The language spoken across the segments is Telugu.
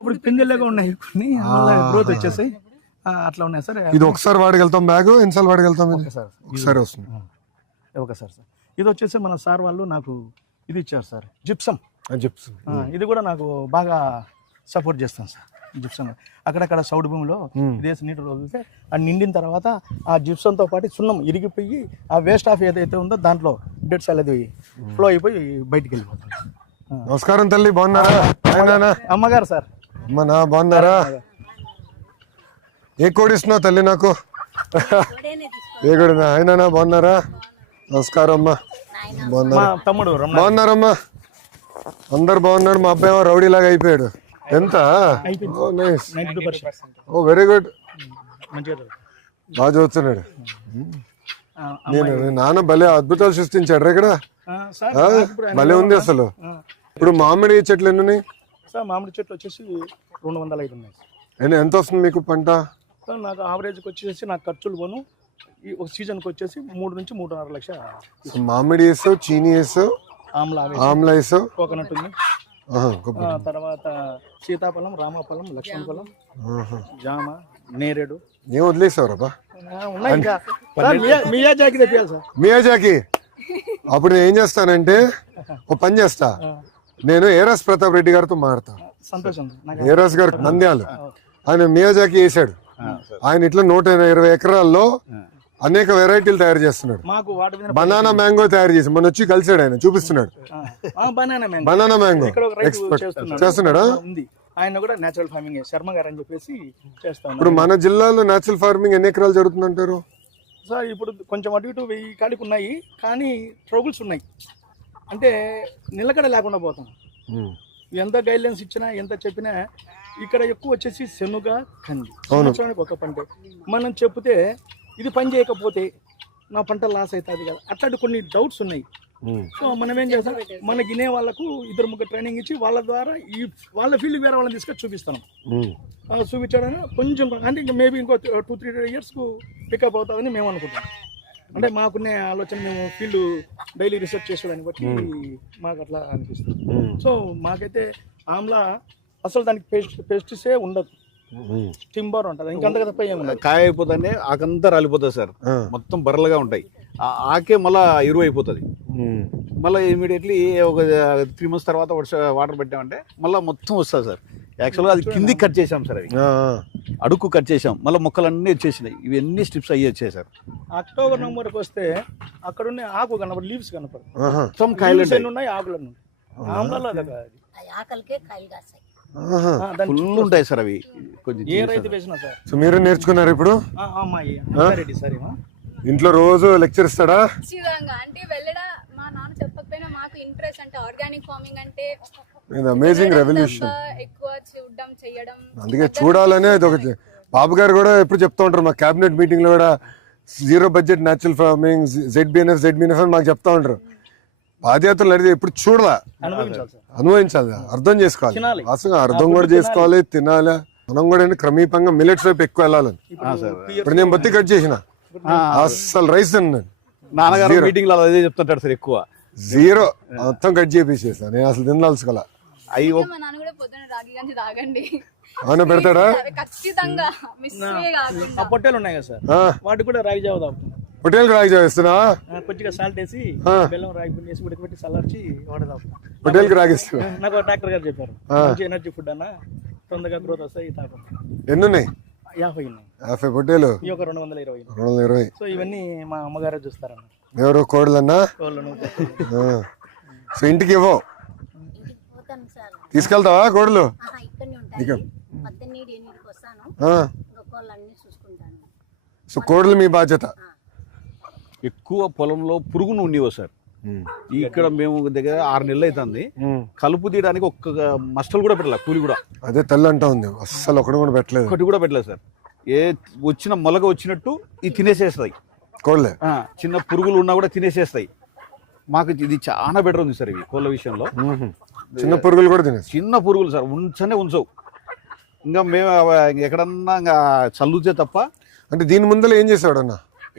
ఇప్పుడు పిందెల్లాగా ఉన్నాయి కొన్ని గ్రోత్ వచ్చేసాయి అట్లా ఉన్నాయి సార్. ఇది ఒకసారి వాడగలుగుతాం బ్యాగ్, ఎన్నిసార్లు వాడగలుగుతాం? ఒకసారి వస్తుంది. ఒకసారి సార్. ఇది వచ్చేసి మన సార్ వాళ్ళు నాకు ఇది ఇచ్చారు సార్, జిప్సమ్. ఇది కూడా నాకు బాగా సపోర్ట్ చేస్తాను సార్. జిప్సమ్ అక్కడక్కడ సౌడు భూమిలో ఇదేసి నీటి రోజులైతే అది నిండిన తర్వాత ఆ జిప్సంతో పాటు సున్నం ఇరిగిపోయి ఆ వేస్ట్ ఆఫ్ ఏదైతే ఉందో దాంట్లో డెడ్ సెల్ అది ఫ్లో అయిపోయి బయటికి వెళ్ళిపోతుంది. నమస్కారం తల్లి, బాగున్నారా? అమ్మగారు సార్. అమ్మనా బాగున్నారా? ఏ కోడి ఇస్తున్నావు తల్లి నాకు? ఏ కోడినా? అయినా బాగున్నారా? నమస్కారం అమ్మా. బాగున్నారా? తమ్ముడు బాగున్నారమ్మా? అందరు బాగున్నాడు. మా అబ్బాయి రౌడీ లాగా అయిపోయాడు. ఎంత? ఓ వెరీ గుడ్, బాగా చదువుతున్నాడు. నేను నాన్న భలే అద్భుతాలు సృష్టించాడు ఇక్కడ. భలే ఉంది అసలు. ఇప్పుడు మామిడి చెట్లు ఎన్ని ఉన్నాయి సార్? మామిడి చెట్లు వచ్చేసి 205 ఉన్నాయి. ఎంత వస్తుంది మీకు పంట? నాకు ఆవరేజ్కి వచ్చేసి నాకు ఖర్చులు పోను ఈ ఒక సీజన్కి వచ్చేసి 3 నుంచి 3.5 లక్షలు. మామిడి వేసావు, చీనీ వేసావు, ఆమ్లా వేసావు, కోకోనట్ ఉంది, తర్వాత సీతాఫలం, రామఫలం, లక్ష్మణ ఫలం, జామ, నేరేడు. ఏం వదిలేసావు రాబా? మియాజాకి. అప్పుడు నేను ఏం చేస్తానంటే ఓ పని చేస్తా, నేను ఏరాస్ ప్రతాప్ రెడ్డి గారితో మారుతా. సంతోషం. ఏరాస్ గారు నంద్యాలు, ఆయన మియాజాకి వేసాడు. ఆయన ఇట్లా 120 ఎకరాల్లో అనేక వెరైటీలు తయారు చేస్తున్నాడు. బనానా మ్యాంగో తయారు చేసి మొన్న వచ్చి కలిసాడు, ఆయన చూపిస్తున్నాడు. బనానా మ్యాంగో ఎక్స్పర్ట్ చేస్తున్నాడా? ఆయన కూడా నేచురల్ ఫార్మింగ్ శర్మ గారు అని చెప్పేసి చేస్తాను. ఇప్పుడు మన జిల్లాలో నేచురల్ ఫార్మింగ్ ఎన్ని ఎకరాలు జరుగుతుందంటారు సార్? ఇప్పుడు కొంచెం అటు ఇటు 1000 కాడికి ఉన్నాయి, కానీ ట్రబుల్స్ ఉన్నాయి. అంటే నిలకడ లేకుండా పోతాం. ఎంత గైడ్లైన్స్ ఇచ్చినా ఎంత చెప్పినా ఇక్కడ ఎక్కువ వచ్చేసి శనుగ, కంది సంవత్సరానికి ఒక పంట. మనం చెప్తే ఇది పని చేయకపోతే నా పంట లాస్ అవుతుంది కదా, అట్లాంటి కొన్ని డౌట్స్ ఉన్నాయి. సో మనం ఏం చేస్తాం, మన గినే వాళ్ళకు 2-3 ట్రైనింగ్ ఇచ్చి వాళ్ళ ద్వారా ఈ వాళ్ళ ఫీల్డ్ వేరే వాళ్ళని తీసుకొని చూపిస్తాం. చూపించడం కొంచెం అంటే ఇంకా మేబీ ఇంకో 2-3 ఇయర్స్కు పికప్ అవుతుందని మేము అనుకుంటాం. అంటే మాకున్నే ఆలోచన, మేము ఫీల్డ్ డైలీ రీసెర్చ్ చేసేదాన్ని బట్టి మాకు అట్లా అనిపిస్తుంది. సో మాకైతే ఆమ్లా అసలు దానికి పెస్టిసే ఉండదు, టింబర్ ఉంటుంది, ఇంకంత తప్ప ఏముండదు. కాయ అయిపోతానే ఆకంతా రాలిపోతుంది సార్, మొత్తం బర్రలుగా ఉంటాయి. ఆకే మళ్ళా ఎరువు అయిపోతుంది. మళ్ళీ ఇమీడియట్లీ ఒక 3 months తర్వాత వాటర్ పెట్టామంటే మళ్ళీ మొత్తం వస్తుంది సార్. యాక్చువల్గా అది కిందికి కట్ చేసాం సార్, అవి అడుక్కు కట్ చేసాం, మళ్ళీ మొక్కలన్నీ వచ్చేసినాయి. ఇవన్నీ స్ట్రిప్స్ అయ్యి వచ్చాయి సార్. అక్టోబర్ నవంబర్కి వస్తే అక్కడ ఉన్న ఆకు కనపడు, లీవ్స్ కనపడు, మొత్తం కాయలు ఉన్నాయి, ఆకులు ఫుల్ ఉంటాయి సార్ అవి. కొంచెం ఏ రైతు వేసినా సార్. సో మీరు నేర్చుకున్నారు ఇప్పుడు? ఇంట్లో రోజు లెక్చర్ ఇస్తాడా? అంటే వెళ్ళడా మా నాన్న చెప్పకపోయినా మాకు ఇంట్రెస్ట్, అంటే ఆర్గానిక్ ఫార్మింగ్ అంటే అమేజింగ్ రెవల్యూషన్, ఎక్కువ చూడడం చేయడం. అందుకే చూడాలనే ఇది ఒకటి. బాబు గారు కూడా ఎప్పుడు చెప్తా ఉంటారు, మా క్యాబినెట్ మీటింగ్ లో కూడా 0 బడ్జెట్ న్యాచురల్ ఫార్మింగ్, ZBNF అని మాకు చెప్తా ఉంటారు. పాదయాత్రలు అనేది ఎప్పుడు చూడాలా, అనుభవించాలి, అర్థం చేసుకోవాలి. అసలు అర్థం కూడా చేసుకోవాలి, తినాలి. మనం కూడా క్రమీపంగా మిల్లెట్స్ వైపు ఎక్కువ వెళ్ళాలని. ఇప్పుడు నేను బత్తి కట్ చేసిన, అసలు రైస్ తిన్నాను. నాన్నగారు మీటింగ్ లో అదే చెప్తుంటాడు సార్, ఎక్కువ 0 మొత్తం కట్ చేసేసా. నేను అసలు తినాల్సుకోలే. అవునా, పెడతాడా? పొట్టేలు ఉన్నాయి కదా సార్, వాటికి కూడా రాగి జావ తాగుతాం. పొట్టేలు రాగి జావ ఇస్తున్నా, కొద్దిగా సాల్ట్ వేసి బెల్లం రాగి పిండి వేసి ఉడకబెట్టి చల్లార్చి వాడదాం. పొట్టేలుకి రాగిస్తున్నా. నాకు డాక్టర్ గారు చెప్పారు, మంచి ఎనర్జీ ఫుడ్ అన్న, తొందరగా గ్రోత్ వస్తాయి, తాగం. ఎన్ని ఉన్నాయి? 50 ఉన్నాయి. 50 పొట్టేలు, ఈ ఒక 220. 220. సో ఇవన్నీ మా అమ్మగారే చూస్తారన్న. ఎవరు? కోడలన్నా? సో ఇంటికి ఇవ్వవు, తీసుకెళ్తావా కోడలు? సో కోడలు మీ బాధ్యత. ఎక్కువ పొలంలో పురుగును ఉండేవో సార్. ఇక్కడ మేము దగ్గర 6 నెలలు అవుతుంది, కలుపు తీయడానికి ఒక్క మస్టలు కూడా పెట్టలేదు, కూలి కూడా. అదే తల్లి అంటా ఉంది, అస్సలు ఒకటి కూడా పెట్టలేదు సార్. ఏ వచ్చిన మొలగ వచ్చినట్టు ఇది తినేసేస్తాయి కోళ్ళే. చిన్న పురుగులు ఉన్నా కూడా తినేసేస్తాయి. మాకు ఇది చాలా బెటర్ ఉంది సార్ ఇవి కోళ్ళ విషయంలో. చిన్న పురుగులు కూడా తినే, చిన్న పురుగులు సార్ ఉంచవు. ఇంకా మేము ఎక్కడన్నా ఇంకా చల్లుతే తప్ప. అంటే దీని ముందర ఏం చేసాడు అన్న?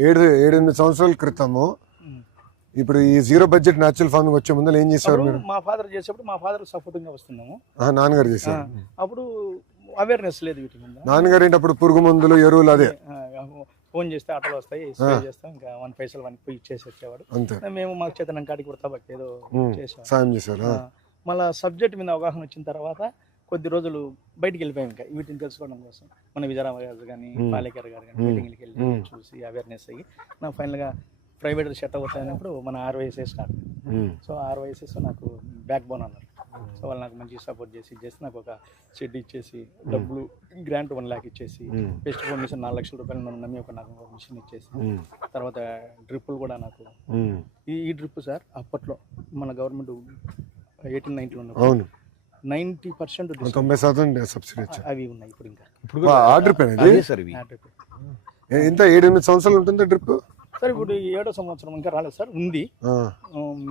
7-8 సంవత్సరాల క్రితము ఇప్పుడు ఈ జీరో బడ్జెట్ న్యాచురల్ ఫార్మింగ్ వచ్చే ముందు ఏం చేసేవారు మీరు? మా ఫాదర్ చేసేప్పుడు మా ఫాదర్ సపోర్టింగ్ గా వస్తున్నాము. నాన్నగారు చేశారు. అప్పుడు అవేర్నెస్ లేదు వీటి మీద. నాన్నగారు ఏంటి అప్పుడు పురుగు మందులు ఎరువులు అదే ఫోన్ చేస్తే ఆటోలు వస్తాయి, స్ప్రే చేస్తాం, ఇంకా 1 పైసలు 1 పోయి ఇచ్చేసి వచ్చేవాడు. అంతే, మేము మాకు చేతనం కాడికి కూడా తబట్టి ఏదో చేసాం. సాయం చేశారు. మళ్ళీ సబ్జెక్ట్ మీద అవగాహన వచ్చిన తర్వాత కొద్ది రోజులు బయటికి వెళ్ళిపోయాం ఇంకా వీటిని తెలుసుకోవడం కోసం. మన విజయరామ గారు కానీ పాలేకర్ గారు కానీ మీటింగ్కి వెళ్ళి చూసి అవేర్నెస్ అయ్యి నా ఫైనల్గా ప్రైవేట్ సెట్ అవుతాయినప్పుడు మన RYSS స్టార్ట్. సో RYSS నాకు బ్యాక్ బోన్ అన్నారు. సో వాళ్ళు నాకు మంచి సపోర్ట్ చేసి నాకు ఒక షెడ్ ఇచ్చేసి డబ్బులు గ్రాంట్ 1 lakh ఇచ్చేసి పెస్ట్ మిషన్ 4 లక్షల రూపాయలు నన్ను నమ్మి నాకు ఒక మిషన్ ఇచ్చేసి తర్వాత డ్రిప్పులు కూడా నాకు ఈ డ్రిప్ సార్ అప్పట్లో మన గవర్నమెంట్ 1890లో ఉన్నప్పుడు 90% 90% సబ్సిడీ అవి ఉన్నాయి. ఇప్పుడు ఇంకా ఆ డ్రిప్ ఎంత 7-8 సంవత్సరాలు ఉంటుంది డ్రిప్ సార్. ఇప్పుడు 7వ సంవత్సరం ఇంకా రాలేదు సార్, ఉంది.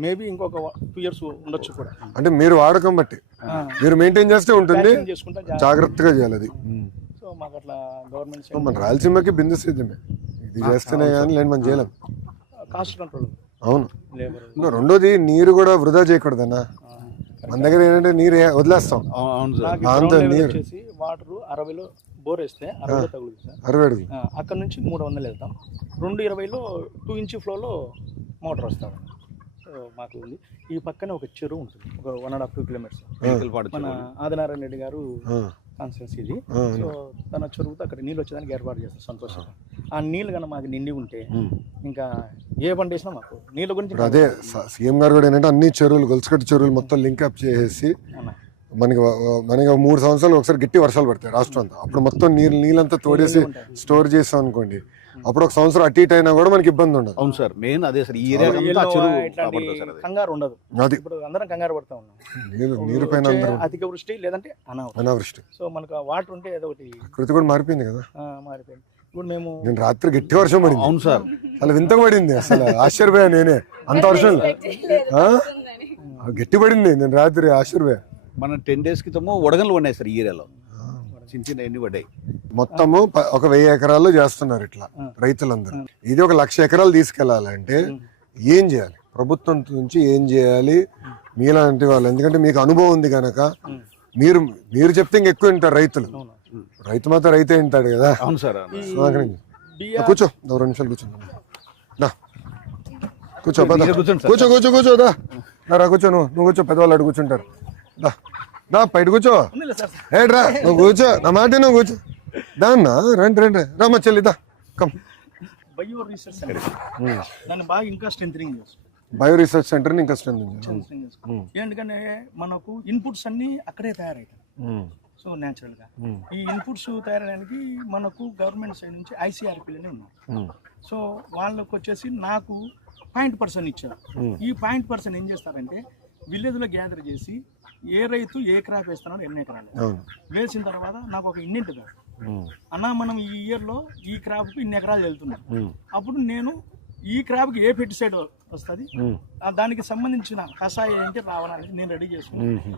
మేబీ ఇంకొక 2 years ఉండొచ్చు కూడా. అంటే మీరు వాడకం బట్టి మీరు మెయింటైన్ చేస్తే ఉంటుంది, చేసుకుంటా జాగ్రత్తగా చేయాలి అది. సో మాకు అట్లా గవర్నమెంట్ మన రాయలసీమకి బిందు సేద్యమే, ఇది చేస్తేనే కానీ లేదు మనం చేయలేం. Cost control. అవును. లేబర్ రెండోది నీరు కూడా వృధా చేయకూడదన్నా. మన దగ్గర ఏంటంటే నీరు వదిలేస్తాం. నీరు వాటర్ 60లో బోర్ వేస్తే 60 తగులుతుంది సార్. 60 అక్కడ నుంచి 300 వెళ్తాం. 220లో 2 inch ఫ్లోలో మోటార్ వస్తాం. సో మాకు ఉంది. ఈ పక్కనే ఒక చెరువు ఉంటుంది, ఒక 1.5-2 kilometers. మన ఆదినారాయణ రెడ్డి గారు కాన్స్టిట్యున్సీ ఇది. సో తన చెరువుతో అక్కడ నీళ్ళు వచ్చేదానికి ఏర్పాటు చేస్తాం సంతోషంగా. ఆ నీళ్ళు కన్నా మాకు నిండి ఉంటే ఇంకా ఏ పంట వేసినా మాకు నీళ్ళ గురించి. అదే సీఎం గారు కూడా ఏంటంటే అన్ని చెరువులు గొలుసుకట్టు చెరువులు మొత్తం లింక్ అప్ చేసేసి మనకి 3 సంవత్సరాలు ఒకసారి గట్టి వర్షాలు పడతాయి రాష్ట్రం అంతా. అప్పుడు మొత్తం నీళ్ళంతా తోడేసి స్టోర్ చేస్తాం అనుకోండి, అప్పుడు ఒక సంవత్సరం అటు ఇటు అయినా కూడా మనకి ఇబ్బంది ఉండదు. అవును సార్, మెయిన్ అదే సార్. ఈ కంగారు ఉండదు. ఇప్పుడు అందరం కంగారు పడతా ఉన్నాం నీరు పైన అధిక వృష్టి లేదంటే అనావృష్టి. సో మనకు వాటర్ ఉంటే ఏదో ఒకటి. ప్రకృతి కూడా మారిపోయింది కదా. మారిపోయింది. ఇప్పుడు మేము రాత్రి గట్టి వర్షం పడింది. అవును సార్, అలా వింతగా పడింది, అసలు ఆశ్చర్యపోయా నేనే. అంత వర్షం గట్టి పడింది, నేను రాత్రి ఆశ్చర్యపోయా. మన 10 days క్రితము వడగళ్ళు పడినాయి సార్ ఈ ఏరియాలో, చిన్న ఎన్ని పడ్డాయి. మొత్తము ఒక 1000 ఎకరాల్లో చేస్తున్నారు ఇట్లా రైతులందరూ. ఇది ఒక 1,00,000 ఎకరాలు తీసుకెళ్లాలంటే ఏం చేయాలి, ప్రభుత్వం నుంచి ఏం చేయాలి మీలాంటి వాళ్ళు? ఎందుకంటే మీకు అనుభవం ఉంది కనుక మీరు చెప్తే ఇంకెక్కువ వింటారు రైతులు. రైతు మాత్రం రైతే వింటాడు కదా. అవును సార్. కూర్చో, 2 నిమిషాలు కూర్చో. కూర్చో కూర్చో కూర్చో కూర్చో రా కూర్చో. నువ్వు కూర్చో, పెద్దవాళ్ళు అడుగు కూర్చుంటారు. దా బయట కూర్చో. రా నువ్వు కూర్చో, నా మాట నువ్వు కూర్చో. దాన్నా రండి రామ్మ చెల్లి దా కమ్. బయో రీసెర్చ్ సెంటర్ దాన్ని బాగా ఇంకా స్ట్రెంథనింగ్ చేస్తాం. బయో రీసెర్చ్ సెంటర్ ఇంకా స్ట్రెంథనింగ్ ఎందుకంటే మనకు ఇన్పుట్స్ అన్ని అక్కడే తయారవుతాయి. సో న్యాచురల్ గా ఈ ఇన్పుట్స్ తయారడానికి మనకు గవర్నమెంట్ సైడ్ నుంచి ICRPలనే ఉన్నాయి. సో వాళ్ళకి వచ్చేసి నాకు 0.% ఇచ్చారు. ఈ 0.% ఏం చేస్తారంటే విలేజ్ లో గ్యాదర్ చేసి ఏ రైతు ఏ క్రాప్ వేస్తున్నాడో ఎన్ని ఎకరాలు వేసిన తర్వాత నాకు ఒక ఇన్నింటి అన్న మనం ఈ ఇయర్ లో ఈ క్రాప్ కు ఇన్ని ఎకరాలు వెళ్తున్నాం. అప్పుడు నేను ఈ క్రాప్ కి ఏ పెస్టిసైడ్ వస్తుంది, దానికి సంబంధించిన కషాయం ఏంటి రావాలని నేను రెడీ చేసుకున్నాను.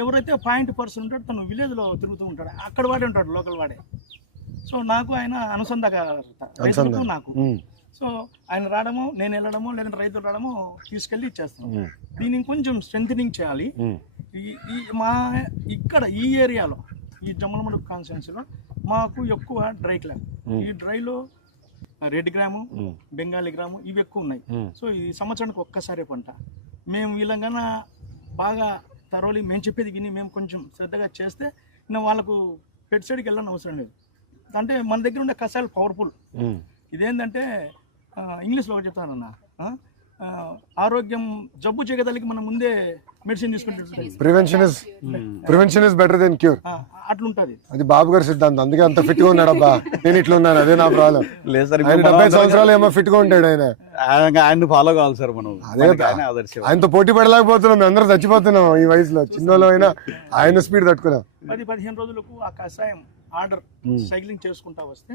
ఎవరైతే 0.% ఉంటాడో తను విలేజ్ లో తిరుగుతూ ఉంటాడు, అక్కడ వాడే ఉంటాడు, లోకల్ వాడే. సో నాకు ఆయన అనుసంధానం నాకు. సో ఆయన రావడము, నేను వెళ్ళడము, లేదంటే రైతులు రావడము, తీసుకెళ్ళి ఇచ్చేస్తాం. దీన్ని కొంచెం స్ట్రెంథనింగ్ చేయాలి. మా ఇక్కడ ఈ ఏరియాలో ఈ జమ్మలమడుగు కాన్స్టిట్యున్సీలో మాకు ఎక్కువ డ్రై క్లాప్. ఈ డ్రైలో రెడ్ గ్రాము, బెంగాలీ గ్రాము ఇవి ఎక్కువ ఉన్నాయి. సో ఈ సంవత్సరానికి ఒక్కసారే పంట. మేము వీళ్ళంగా బాగా తరోలి మేము చెప్పేది విని మేము కొంచెం శ్రద్ధగా చేస్తే వాళ్ళకు పెస్టిసైడ్కి వెళ్ళని అవసరం లేదు. అంటే మన దగ్గర ఉండే కషాయాలు పవర్ఫుల్. ఇదేంటంటే ఇంగ్లీష్లో ఒకటి చెప్తానన్నా, ఆరోగ్యం జబ్బు చేయగలిగి మనం ముందే మెడిసిన్ తీసుకుంటే prevention is better than cure అట్లుంటది. అది బాబు గారి సిద్ధాంతం. అందుకే అంత ఫిట్ గా ఉన్నాడు. అబ్బా నేను ఇట్లా ఉన్నాను, అదే నా ప్రాబ్లం. లేదు సార్, 70 సంవత్సరాలు ఏమో ఫిట్ గా ఉంటాడు ఆయన. ఆయన ఫాలో కావాలి సార్ మనం. అదే ఆయనతో పోటీ పడలేకపోతున్నాం, మేము అందరం చచ్చిపోతున్నాం ఈ వయసులో. చిన్నలో అయినా ఆయన స్పీడ్ తట్టుకున్నాం. 10-15 రోజులకు ఆ కషాయం ఆర్డర్ సైక్లింగ్ చేసుకుంటా వస్తే